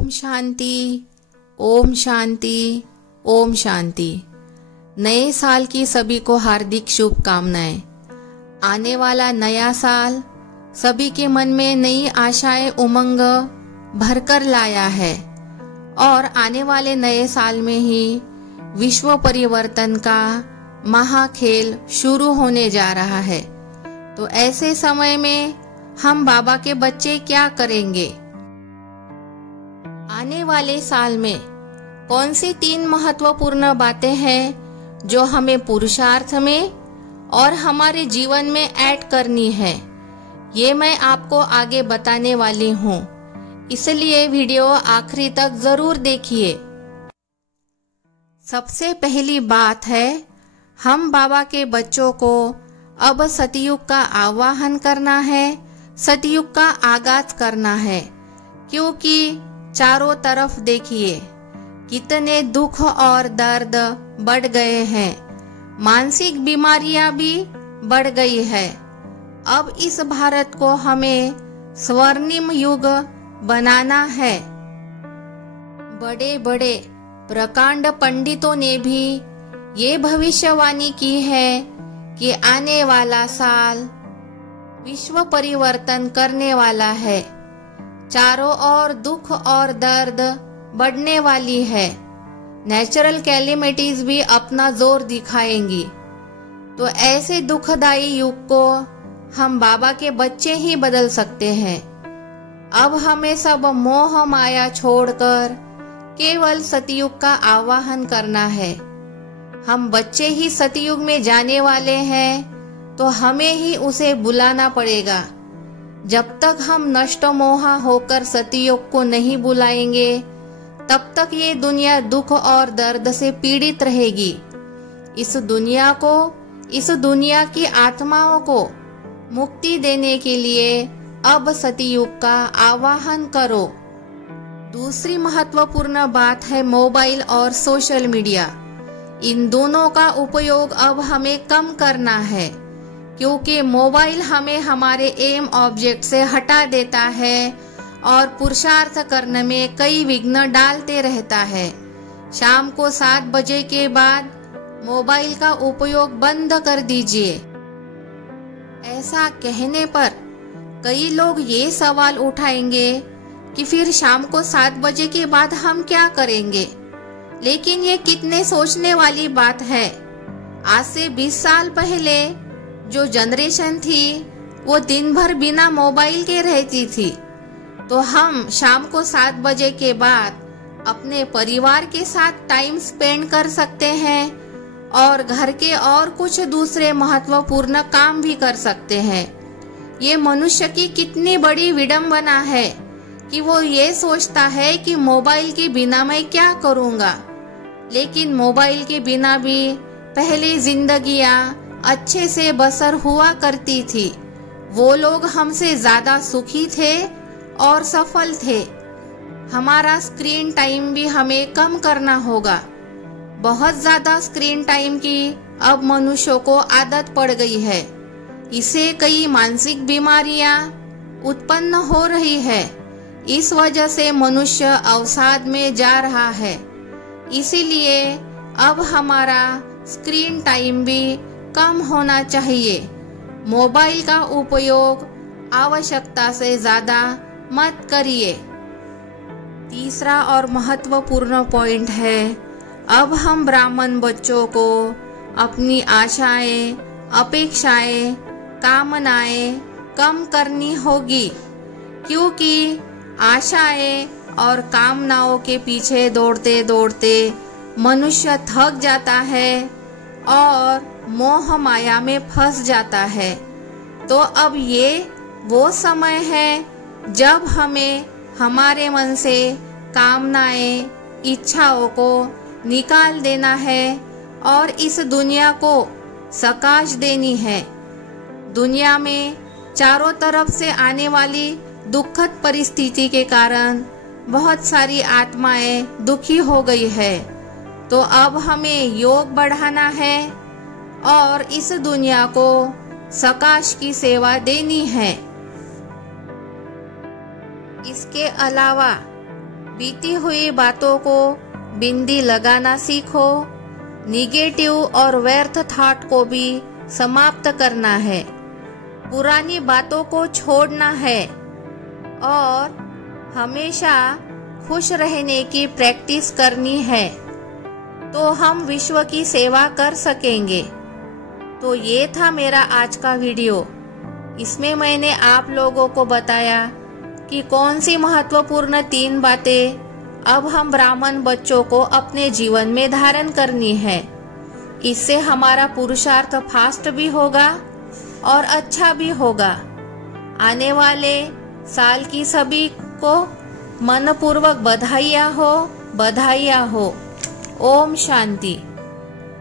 ओम शांति, ओम शांति, ओम शांति। नए साल की सभी को हार्दिक शुभकामनाएं। आने वाला नया साल सभी के मन में नई आशाएं, उमंग भरकर लाया है और आने वाले नए साल में ही विश्व परिवर्तन का महाखेल शुरू होने जा रहा है। तो ऐसे समय में हम बाबा के बच्चे क्या करेंगे? आने वाले साल में कौन सी 3 महत्वपूर्ण बातें हैं जो हमें पुरुषार्थ में और हमारे जीवन में ऐड करनी है, ये मैं आपको आगे बताने वाली हूँ, इसलिए वीडियो आखिरी तक जरूर देखिए। सबसे पहली बात है, हम बाबा के बच्चों को अब सतयुग का आवाहन करना है, सतयुग का आगाज करना है, क्योंकि चारों तरफ देखिए कितने दुख और दर्द बढ़ गए हैं, मानसिक बीमारियां भी बढ़ गई है। अब इस भारत को हमें स्वर्णिम युग बनाना है। बड़े बड़े प्रकांड पंडितों ने भी ये भविष्यवाणी की है कि आने वाला साल विश्व परिवर्तन करने वाला है। चारों ओर दुख और दर्द बढ़ने वाली है। नेचुरल कैलेमिटीज भी अपना जोर दिखाएंगी। तो ऐसे दुखदाई युग को हम बाबा के बच्चे ही बदल सकते हैं। अब हमें सब मोह माया छोड़कर केवल सतयुग का आवाहन करना है। हम बच्चे ही सतयुग में जाने वाले हैं, तो हमें ही उसे बुलाना पड़ेगा। जब तक हम नष्ट मोह होकर सतयुग को नहीं बुलाएंगे, तब तक ये दुनिया दुख और दर्द से पीड़ित रहेगी। इस दुनिया की आत्माओं को मुक्ति देने के लिए अब सतयुग का आवाहन करो। दूसरी महत्वपूर्ण बात है मोबाइल और सोशल मीडिया। इन दोनों का उपयोग अब हमें कम करना है, क्योंकि मोबाइल हमें हमारे एम ऑब्जेक्ट से हटा देता है और पुरुषार्थ करने में कई विघ्न डालते रहता है। शाम को 7 बजे के बाद मोबाइल का उपयोग बंद कर दीजिए। ऐसा कहने पर कई लोग ये सवाल उठाएंगे कि फिर शाम को 7 बजे के बाद हम क्या करेंगे? लेकिन ये कितने सोचने वाली बात है। आज से 20 साल पहले जो जनरेशन थी वो दिन भर बिना मोबाइल के रहती थी। तो हम शाम को 7 बजे के बाद अपने परिवार के साथ टाइम स्पेंड कर सकते हैं और घर के और कुछ दूसरे महत्वपूर्ण काम भी कर सकते हैं। ये मनुष्य की कितनी बड़ी विडंबना है कि वो ये सोचता है कि मोबाइल के बिना मैं क्या करूँगा। लेकिन मोबाइल के बिना भी पहले जिंदगियां अच्छे से बसर हुआ करती थी। वो लोग हमसे ज्यादा सुखी थे और सफल थे। हमारा स्क्रीन टाइम भी हमें कम करना होगा। बहुत ज्यादा स्क्रीन टाइम की अब मनुष्यों को आदत पड़ गई है। इससे कई मानसिक बीमारियां उत्पन्न हो रही है। इस वजह से मनुष्य अवसाद में जा रहा है। इसीलिए अब हमारा स्क्रीन टाइम भी कम होना चाहिए। मोबाइल का उपयोग आवश्यकता से ज्यादा मत करिए। तीसरा और महत्वपूर्ण पॉइंट है, अब हम ब्राह्मण बच्चों को अपनी आशाएं, अपेक्षाएं, कामनाएं कम करनी होगी, क्योंकि आशाएं और कामनाओं के पीछे दौड़ते दौड़ते मनुष्य थक जाता है और मोह माया में फंस जाता है। तो अब ये वो समय है जब हमें हमारे मन से कामनाएं, इच्छाओं को निकाल देना है और इस दुनिया को सकाश देनी है। दुनिया में चारों तरफ से आने वाली दुखद परिस्थिति के कारण बहुत सारी आत्माएं दुखी हो गई है। तो अब हमें योग बढ़ाना है और इस दुनिया को सकाश की सेवा देनी है। इसके अलावा बीती हुई बातों को बिंदी लगाना सीखो। निगेटिव और व्यर्थ थॉट को भी समाप्त करना है। पुरानी बातों को छोड़ना है और हमेशा खुश रहने की प्रैक्टिस करनी है, तो हम विश्व की सेवा कर सकेंगे। तो ये था मेरा आज का वीडियो। इसमें मैंने आप लोगों को बताया कि कौन सी महत्वपूर्ण 3 बातें अब हम ब्राह्मण बच्चों को अपने जीवन में धारण करनी है। इससे हमारा पुरुषार्थ फास्ट भी होगा और अच्छा भी होगा। आने वाले साल की सभी को मनपूर्वक बधाइयाँ हो। ओम शांति।